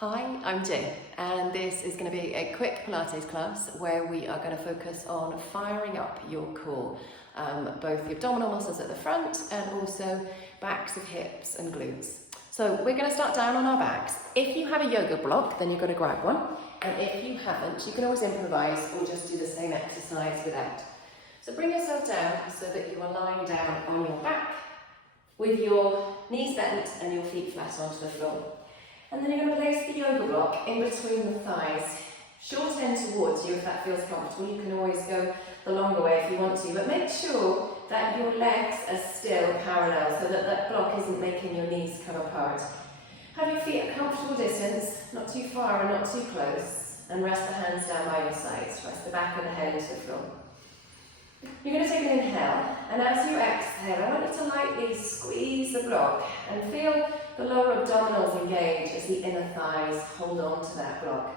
Hi, I'm Jane, and this is going to be a quick Pilates class where we are going to focus on firing up your core, both the abdominal muscles at the front and also backs of hips and glutes. So we're going to start down on our backs. If you have a yoga block, then you've got to grab one, and if you haven't, you can always improvise or just do the same exercise without. So bring yourself down so that you are lying down on your back with your knees bent and your feet flat onto the floor. And then you're going to place the yoga block in between the thighs, short end towards you if that feels comfortable. You can always go the longer way if you want to, but make sure that your legs are still parallel so that that block isn't making your knees come apart. Have your feet at a comfortable distance, not too far and not too close, and rest the hands down by your sides. Rest the back of the head into the floor. You're going to take an inhale, and as you exhale, I want you to lightly squeeze the block and feel the lower abdominals engage as the inner thighs hold on to that block.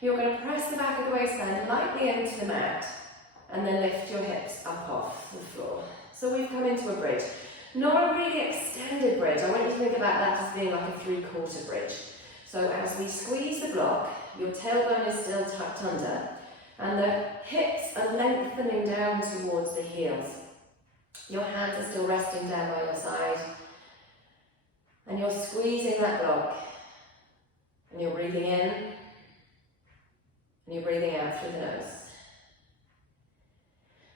You're going to press the back of the waistband lightly into the mat, and then lift your hips up off the floor. So we've come into a bridge. Not a really extended bridge. I want you to think about that as being like a three-quarter bridge. So as we squeeze the block, your tailbone is still tucked under, and the hips are lengthening down towards the heels. Your hands are still resting down by your side. And you're squeezing that block. And you're breathing in. And you're breathing out through the nose.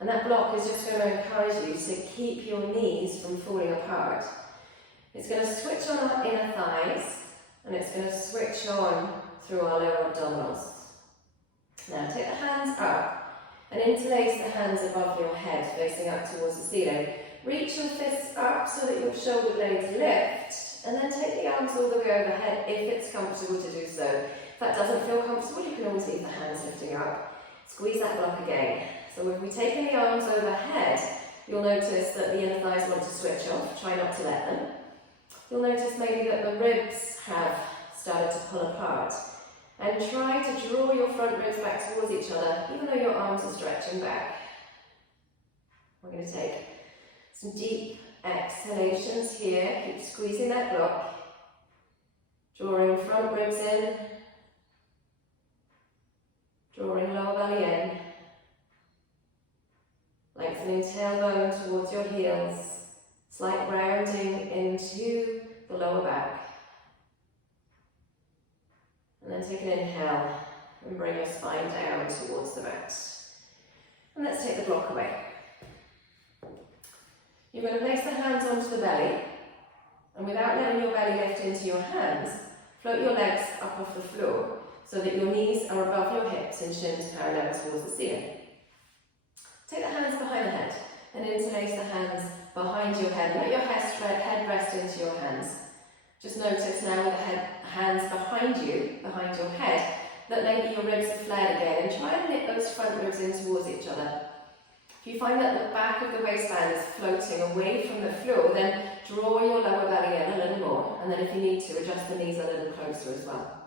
And that block is just going to encourage you to keep your knees from falling apart. It's going to switch on our inner thighs. And it's going to switch on through our lower abdominals. Now take the hands up and interlace the hands above your head, facing up towards the ceiling. Reach your fists up so that your shoulder blades lift, and then take the arms all the way overhead if it's comfortable to do so. If that doesn't feel comfortable, you can always leave the hands lifting up. Squeeze that block again. So if we take the arms overhead, you'll notice that the inner thighs want to switch off. Try not to let them. You'll notice maybe that the ribs have started to pull apart. And try to draw your front ribs back towards each other, even though your arms are stretching back. We're going to take some deep exhalations here. Keep squeezing that block. Drawing front ribs in. Drawing lower belly in. Lengthening tailbone towards your heels. Slight rounding into the lower back. And then take an inhale and bring your spine down towards the mat. And let's take the block away. You're going to place the hands onto the belly, and without letting your belly lift into your hands, float your legs up off the floor so that your knees are above your hips and shins parallel towards the ceiling. Take the hands behind the head and interlace the hands behind your head. Let your head rest into your hands. Just notice now with the hands behind you, behind your head, that maybe your ribs are flared again, and try and knit those front ribs in towards each other. If you find that the back of the waistband is floating away from the floor, then draw your lower belly in a little more, and then if you need to, adjust the knees a little closer as well.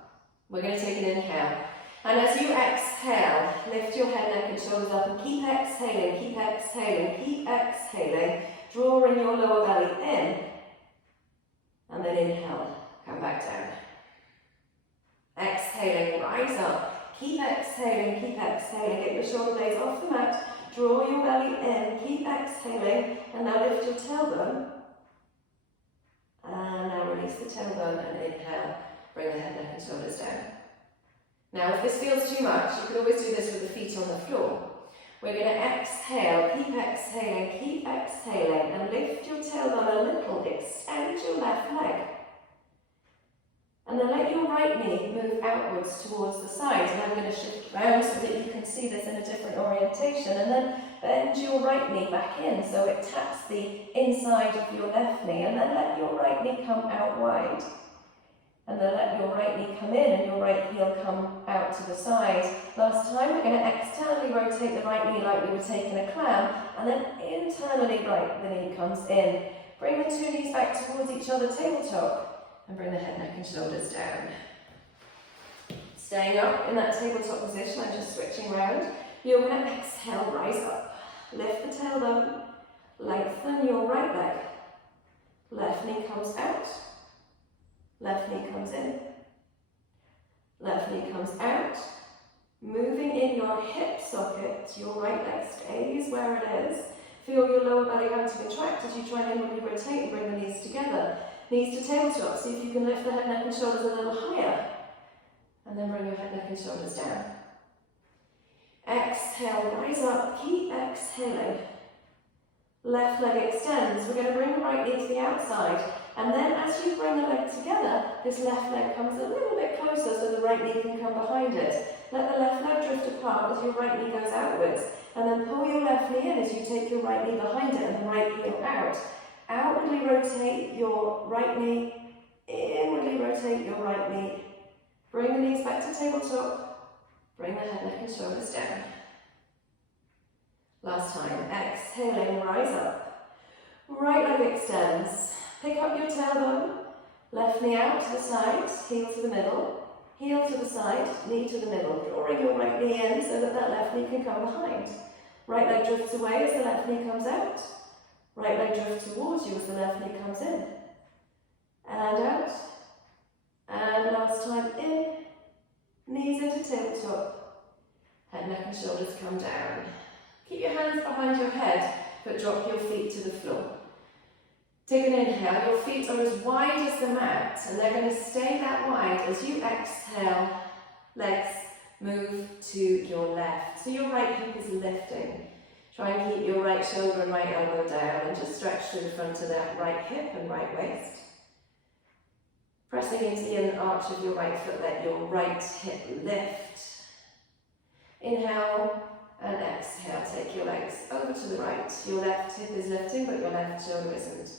We're going to take an inhale, and as you exhale, lift your head, neck and shoulders up, and keep exhaling, keep exhaling, keep exhaling, drawing your lower belly in. And then inhale, come back down. Exhaling, rise up. Keep exhaling, get your shoulder blades off the mat. Draw your belly in, keep exhaling, and now lift your tailbone. And now release the tailbone and inhale. Bring the head, neck and shoulders down. Now if this feels too much, you can always do this with the feet on the floor. We're going to exhale, keep exhaling, and lift your tailbone a little, extend your left leg. And then let your right knee move outwards towards the side, and I'm going to shift around so that you can see this in a different orientation, and then bend your right knee back in so it taps the inside of your left knee, and then let your right knee come out wide. And then let your right knee come in and your right heel come out to the side. Last time, we're going to externally rotate the right knee like we were taking a clam, and then internally the knee comes in. Bring the two knees back towards each other, tabletop, and bring the head, neck and shoulders down. Staying up in that tabletop position, I'm just switching around. You're going to exhale, rise up. Lift the tailbone, lengthen your right leg. Left knee comes out. Left knee comes in. Left knee comes out. Moving in your hip socket, your right leg stays where it is. Feel your lower belly going to contract as you try and inwardly rotate and bring the knees together. Knees to tabletop. See if you can lift the head, neck and shoulders a little higher. And then bring your head, neck and shoulders down. Exhale, rise up, keep exhaling. Left leg extends. We're going to bring the right knee to the outside. And then as you bring the leg together, this left leg comes a little bit closer so the right knee can come behind it. Let the left leg drift apart as your right knee goes outwards. And then pull your left knee in as you take your right knee behind it and the right heel out. Outwardly rotate your right knee. Inwardly rotate your right knee. Bring the knees back to tabletop. Bring the head, neck and shoulders down. Last time. Exhaling, rise up. Right leg extends. Pick up your tailbone. Left knee out to the side, heel to the middle. Heel to the side, knee to the middle. Drawing your right knee in so that that left knee can come behind. Right leg drifts away as the left knee comes out. Right leg drifts towards you as the left knee comes in. And out. And last time in. Knees into tabletop. Head, neck and shoulders come down. Keep your hands behind your head, but drop your feet to the floor. Take an inhale. Your feet are as wide as the mat, and they're going to stay that wide as you exhale. Legs move to your left. So your right hip is lifting. Try and keep your right shoulder and right elbow down, and just stretch through the front of that right hip and right waist. Pressing into the inner arch of your right foot, let your right hip lift. Inhale and exhale. Take your legs over to the right. Your left hip is lifting, but your left shoulder isn't.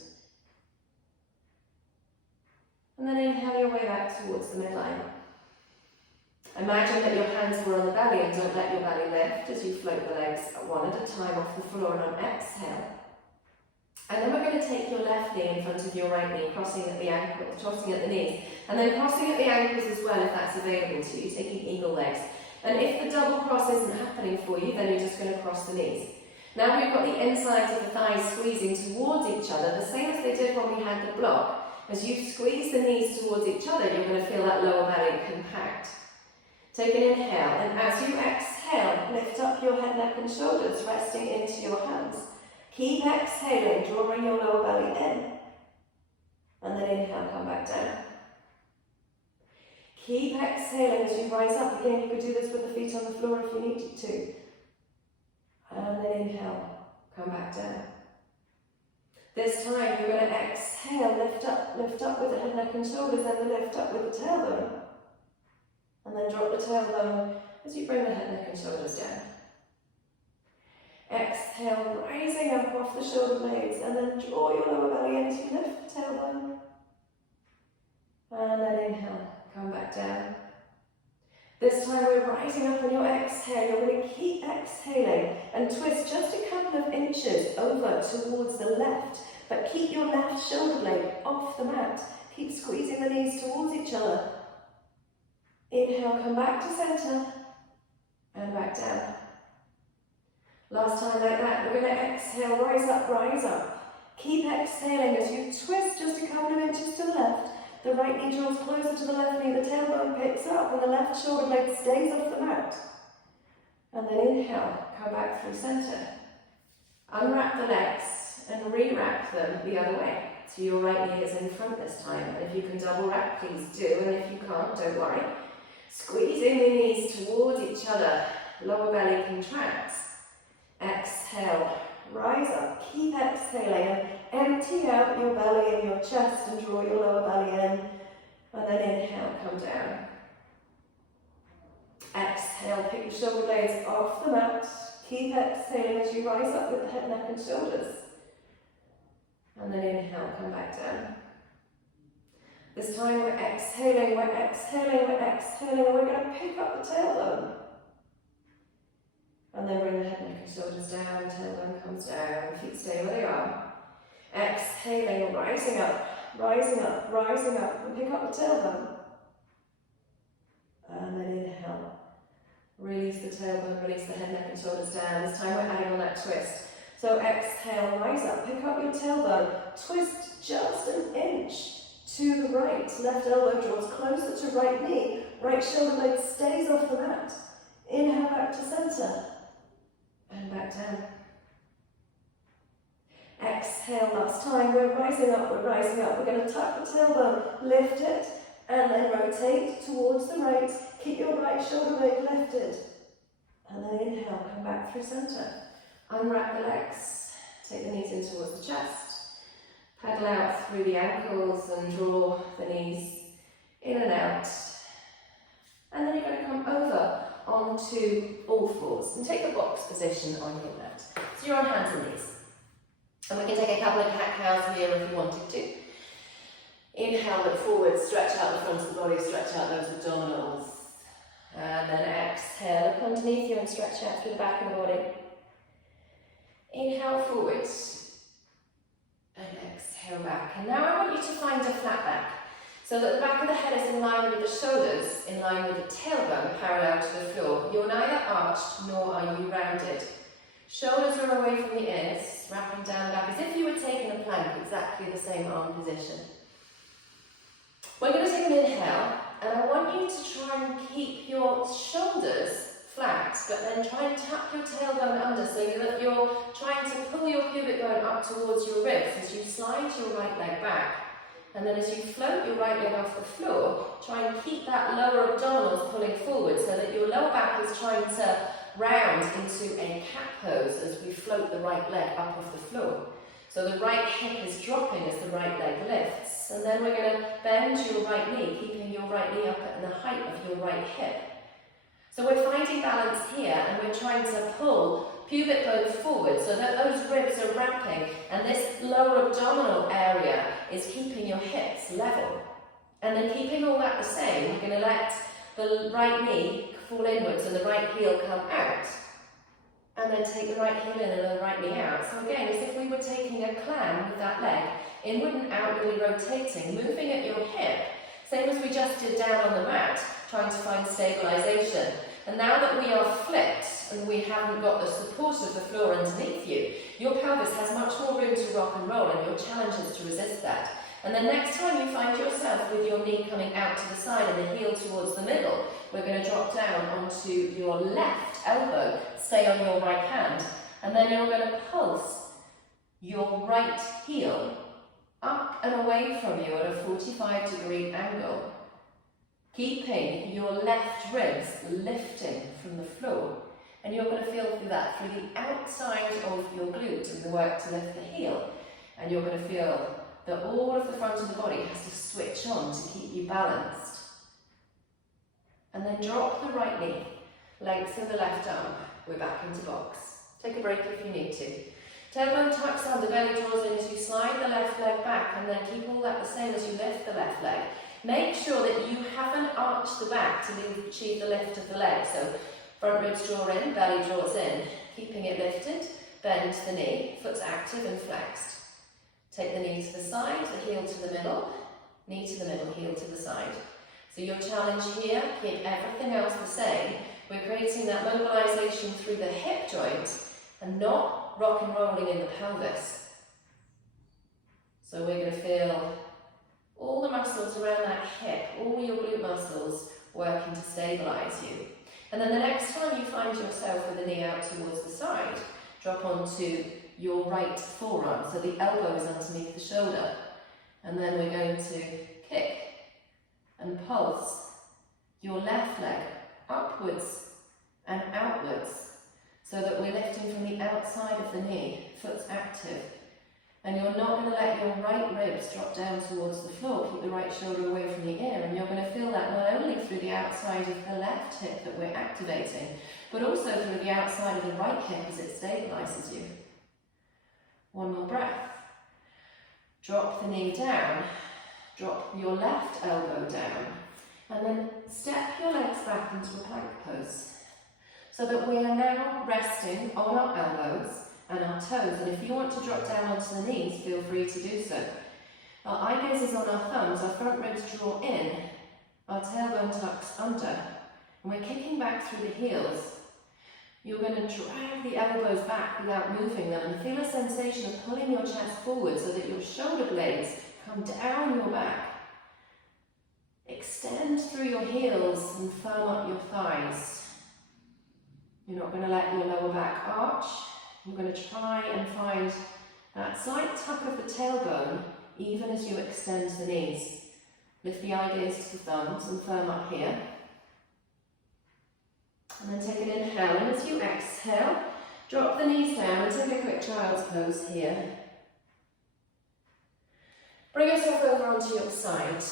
And then inhale your way back towards the midline. Imagine that your hands were on the belly and don't let your belly lift as you float the legs one at a time off the floor and on exhale. And then we're going to take your left knee in front of your right knee, crossing at the ankles, crossing at the knees, and then crossing at the ankles as well if that's available to you, taking eagle legs. And if the double cross isn't happening for you, then you're just going to cross the knees. Now we've got the insides of the thighs squeezing towards each other, the same as they did when we had the block. As you squeeze the knees towards each other, you're going to feel that lower belly compact. Take an inhale, and as you exhale, lift up your head, neck and shoulders, resting into your hands. Keep exhaling, drawing your lower belly in. And then inhale, come back down. Keep exhaling as you rise up. Again, you could do this with the feet on the floor if you needed to. And then inhale, come back down. This time you're going to exhale, lift up with the head, neck and shoulders, and then lift up with the tailbone. And then drop the tailbone as you bring the head, neck and shoulders down. Exhale, rising up off the shoulder blades, and then draw your lower belly in to lift the tailbone. And then inhale, come back down. This time we're rising up on your exhale. You're going to keep exhaling and twist just a couple of inches over towards the left, but keep your left shoulder blade off the mat. Keep squeezing the knees towards each other. Inhale, come back to center and back down. Last time like that, we're going to exhale, rise up, rise up. Keep exhaling as you twist just a couple of inches to the left. The right knee draws closer to the left knee, the tailbone picks up, and the left shoulder blade stays off the mat. And then inhale, come back through center. Unwrap the legs and re-wrap them the other way. So your right knee is in front this time. And if you can double wrap, please do. And if you can't, don't worry. Squeezing the knees towards each other. Lower belly contracts. Exhale, rise up, keep exhaling and empty out your belly and your chest and draw your lower belly in. And then inhale, come down. Exhale, pick your shoulder blades off the mat. Keep exhaling as you rise up with the head, neck and shoulders. And then inhale, come back down. This time we're exhaling, we're exhaling, we're exhaling, and we're going to pick up the tailbone. And then bring the head, neck and shoulders down, tailbone comes down, feet stay where they are. Exhaling, rising up, rising up, rising up, and pick up the tailbone. And then inhale. Release the tailbone, release the head, neck and shoulders down. This time we're adding on that twist. So exhale, rise up, pick up your tailbone, twist just an inch to the right. Left elbow draws closer to right knee. right shoulder blade stays off the mat. Inhale back to center and back down. Exhale, last time, we're rising up, we're rising up. We're going to tuck the tailbone, lift it, and then rotate towards the right. Keep your right shoulder blade lifted. And then inhale, come back through center. Unwrap the legs, take the knees in towards the chest. Paddle out through the ankles and draw the knees in and out. And then you're going to come over onto all fours and take the box position on your mat. So you're on hands and knees. And we can take a couple of cat-cows here if you wanted to. Inhale, look forward, stretch out the front of the body, stretch out those abdominals. And then exhale, look underneath you and stretch out through the back of the body. Inhale forward. And exhale back. And now I want you to find a flat back. So that the back of the head is in line with the shoulders, in line with the tailbone, parallel to the floor. You're neither arched nor are you rounded. Shoulders are away from the ears, wrapping down back as if you were taking a plank, exactly the same arm position. We're going to take an inhale, and I want you to try and keep your shoulders flat, but then try and tuck your tailbone under so that you're trying to pull your pubic bone up towards your ribs as you slide your right leg back. And then as you float your right leg off the floor, try and keep that lower abdominals pulling forward so that your lower back is trying to round into a cat pose as we float the right leg up off the floor. So the right hip is dropping as the right leg lifts. And then we're going to bend your right knee, keeping your right knee up at the height of your right hip. So we're finding balance here, and we're trying to pull pubic bone forward so that those ribs are wrapping, and this lower abdominal area is keeping your hips level. And then keeping all that the same, we're going to let the right knee fall inwards and the right heel come out. And then take the right heel in and the right knee out. So again, as if we were taking a clam with that leg, inward and outwardly rotating, moving at your hip, same as we just did down on the mat, trying to find stabilisation. And now that we are flipped and we haven't got the support of the floor underneath you, your pelvis has much more room to rock and roll, and your challenge is to resist that. And then next time you find yourself with your knee coming out to the side and the heel towards the middle, we're going to drop down onto your left elbow, stay on your right hand, and then you're going to pulse your right heel up and away from you at a 45-degree angle, keeping your left ribs lifting from the floor. And you're going to feel through that, through the outside of your glute and the work to lift the heel. And you're going to feel that all of the front of the body has to switch on to keep you balanced. And then drop the right knee, lengthen the left arm. We're back into box. Take a break if you need to. Tailbone tucks under, belly draws in as you slide the left leg back, and then keep all that the same as you lift the left leg. Make sure that you haven't arched the back to achieve the lift of the leg. So front ribs draw in, belly draws in, keeping it lifted. Bend the knee, foot's active and flexed. Take the knee to the side, the heel to the middle, knee to the middle, heel to the side. So your challenge here, keep everything else the same. We're creating that mobilization through the hip joint and not rock and rolling in the pelvis. So we're going to feel all the muscles around that hip, all your glute muscles working to stabilize you. And then the next time you find yourself with the knee out towards the side, drop onto your right forearm, so the elbow is underneath the shoulder. And then we're going to kick and pulse your left leg upwards and outwards, so that we're lifting from the outside of the knee, foot's active. And you're not going to let your right ribs drop down towards the floor. Keep the right shoulder away from the ear, and you're going to feel that not only through the outside of the left hip that we're activating, but also through the outside of the right hip as it stabilizes you. One more breath. Drop the knee down, drop your left elbow down, and then step your legs back into a plank pose, so that we are now resting on our elbows and our toes. And if you want to drop down onto the knees, feel free to do so. Our eye gaze is on our thumbs, our front ribs draw in, our tailbone tucks under, and we're kicking back through the heels. You're going to drag the elbows back without moving them, and feel a sensation of pulling your chest forward so that your shoulder blades come down your back. Extend extend through your heels and firm up your thighs. You're not going to let your lower back arch. You're going to try and find that slight tuck of the tailbone even as you extend the knees. Lift the eye gaze to the thumbs and firm up here. And then take an inhale, and as you exhale, drop the knees down and take a quick child's pose here. Bring yourself over onto your side.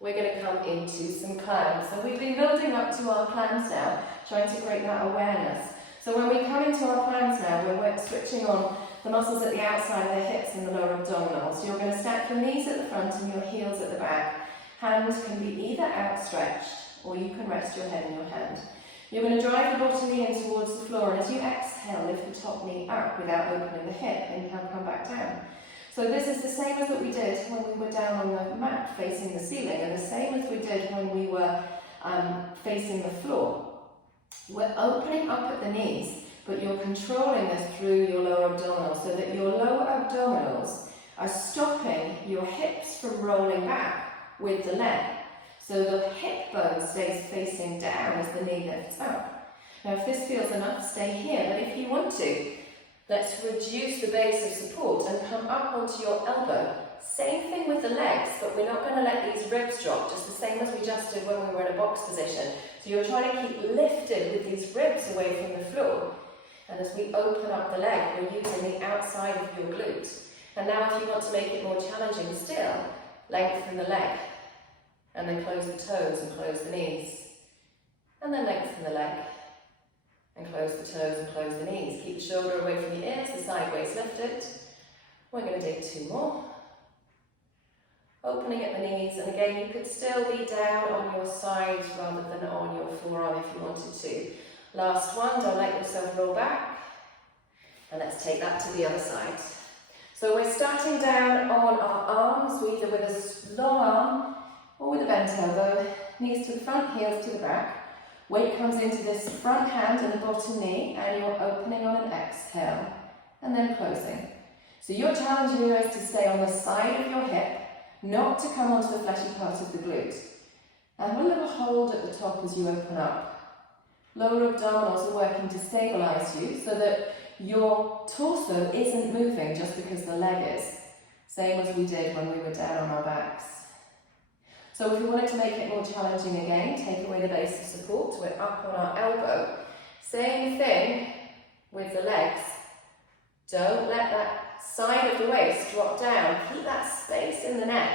We're going to come into some clams. So we've been building up to our clams now, trying to create that awareness. So when we come into our clams now, we're switching on the muscles at the outside of the hips and the lower abdominals. You're going to stack your knees at the front and your heels at the back. Hands can be either outstretched or you can rest your head in your hand. You're going to drive the bottom knee in towards the floor, and as you exhale, lift the top knee up without opening the hip. Inhale, come back down. So this is the same as that we did when we were down on the mat facing the ceiling, and the same as we did when we were facing the floor. We're opening up at the knees, but you're controlling this through your lower abdominals so that your lower abdominals are stopping your hips from rolling back with the leg. So the hip bone stays facing down as the knee lifts up. Now if this feels enough, stay here, but if you want to, let's reduce the base of support and come up onto your elbow. Same thing with the legs, but we're not going to let these ribs drop, just the same as we just did when we were in a box position. So you're trying to keep lifted with these ribs away from the floor. And as we open up the leg, we're using the outside of your glutes. And now if you want to make it more challenging still, lengthen the leg. And then close the toes and close the knees. And then lengthen the leg. And close the toes and close the knees. Keep the shoulder away from the ears, the sideways lifted. We're going to do 2 more. Opening at the knees, and again you could still be down on your side rather than on your forearm if you wanted to. Last one, don't let yourself roll back. And let's take that to the other side. So we're starting down on our arms, either with a long arm or with a bent elbow. Knees to the front, heels to the back. Weight comes into this front hand and the bottom knee, and you're opening on an exhale, and then closing. So you're challenging yours to stay on the side of your hip, not to come onto the fleshy part of the glute. And a little hold at the top as you open up. Lower abdominals are working to stabilize you so that your torso isn't moving just because the leg is. Same as we did when we were down on our backs. So if we wanted to make it more challenging again, take away the base of support, we're up on our elbow. Same thing with the legs. Don't let that side of the waist drop down. Keep that space in the neck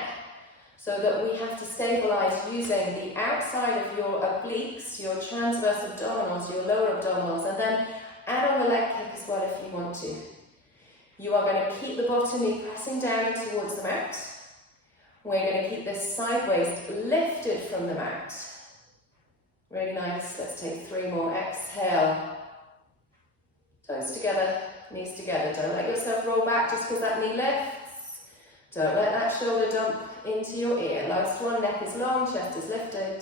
so that we have to stabilize using the outside of your obliques, your transverse abdominals, your lower abdominals, and then add on the leg kick as well if you want to. You are going to keep the bottom knee pressing down towards the mat. We're going to keep this sideways lifted from the mat. Really nice. Let's take 3 more. Exhale. Toes together, knees together. Don't let yourself roll back just because that knee lifts. Don't let that shoulder dump into your ear. Last one. Neck is long, chest is lifted.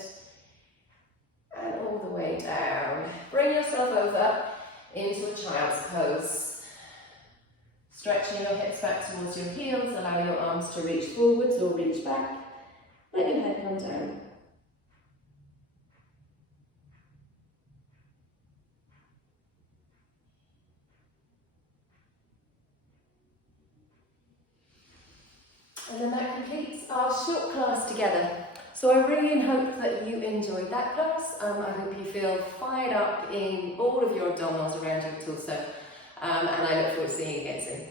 And all the way down. Bring yourself over into a child's pose. Stretching your hips back towards your heels, allow your arms to reach forwards or reach back. Let your head come down. And then that completes our short class together. So I really hope that you enjoyed that class. I hope you feel fired up in all of your abdominals around your torso. And I look forward to seeing you again soon.